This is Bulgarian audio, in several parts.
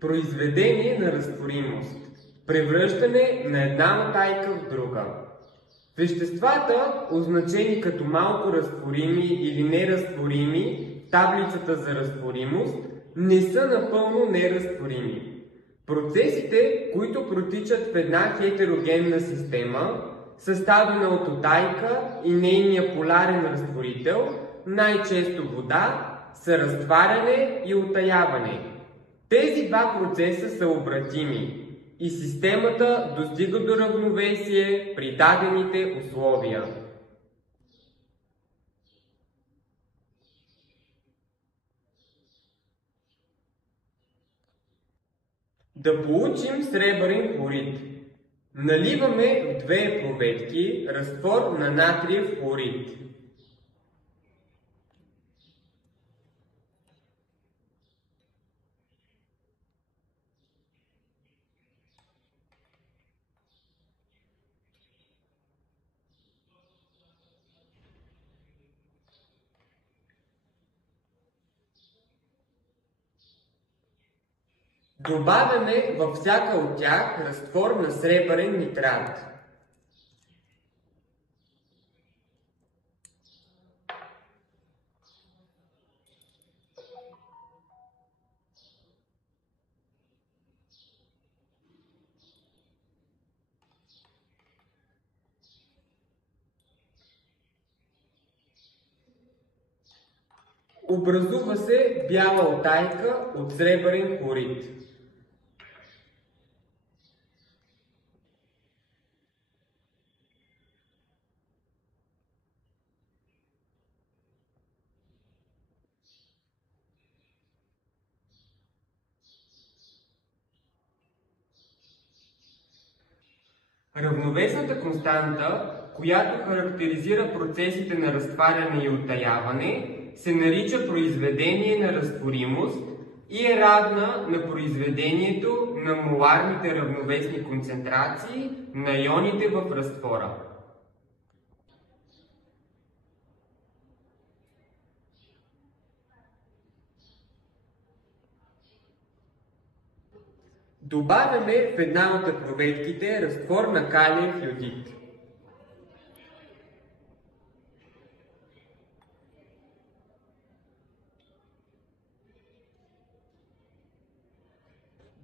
Произведение на разтворимост. Превръщане на една утайка в друга. Веществата, означени като малко разтворими или неразтворими в таблицата за разтворимост, не са напълно неразтворими. Процесите, които протичат в една хетерогенна система, съставена от утайка и нейния полярен разтворител, най-често вода, са разтваряне и утаяване. Тези два процеса са обратими и системата достига до равновесие при дадените условия. Да получим сребърен хлорид. Наливаме в две епруветки разтвор на натриев хлорид. Добавяме във всяка от тях разтвор на сребърен нитрат. Образува се бяла утайка от сребърен хлорид. Равновесната константа, която характеризира процесите на разтваряне и утаяване, се нарича произведение на разтворимост и е равна на произведението на моларните равновесни концентрации на ионите в разтвора. Добавяме в една от епруветките разтвор на калиев йодид.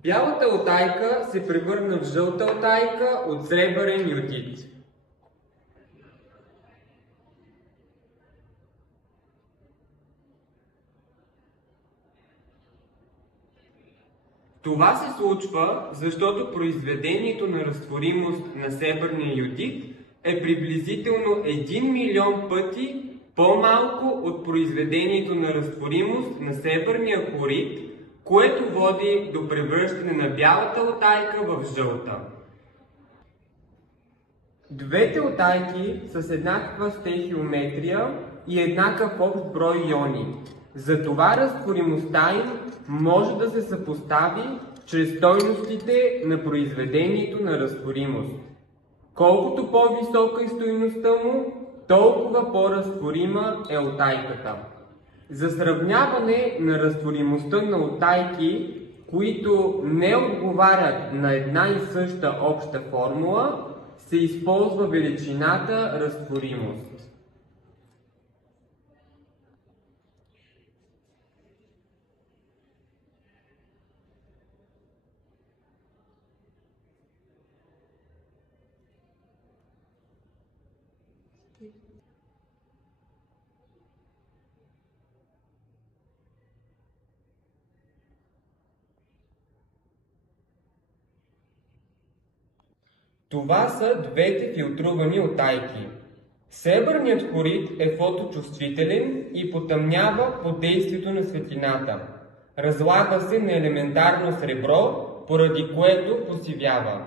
Бялата утайка се превърна в жълта утайка от сребърен йодид. Това се случва, защото произведението на разтворимост на сребърния йодид е приблизително 1 милион пъти по-малко от произведението на разтворимост на сребърния хлорид, което води до превръщане на бялата утайка в жълта. Двете утайки са с еднаква стехиометрия и еднакъв общ брой иони. Затова разтворимостта им може да се съпостави чрез стойностите на произведението на разтворимост. Колкото по-висока е стойността му, толкова по-разтворима е утайката. За сравняване на разтворимостта на утайки, които не отговарят на една и съща обща формула, се използва величината разтворимост. Това са двете филтрувани утайки. Сребърният хлорид е фоточувствителен и потъмнява под действието на светлината. Разлага се на елементарно сребро, поради което посивява.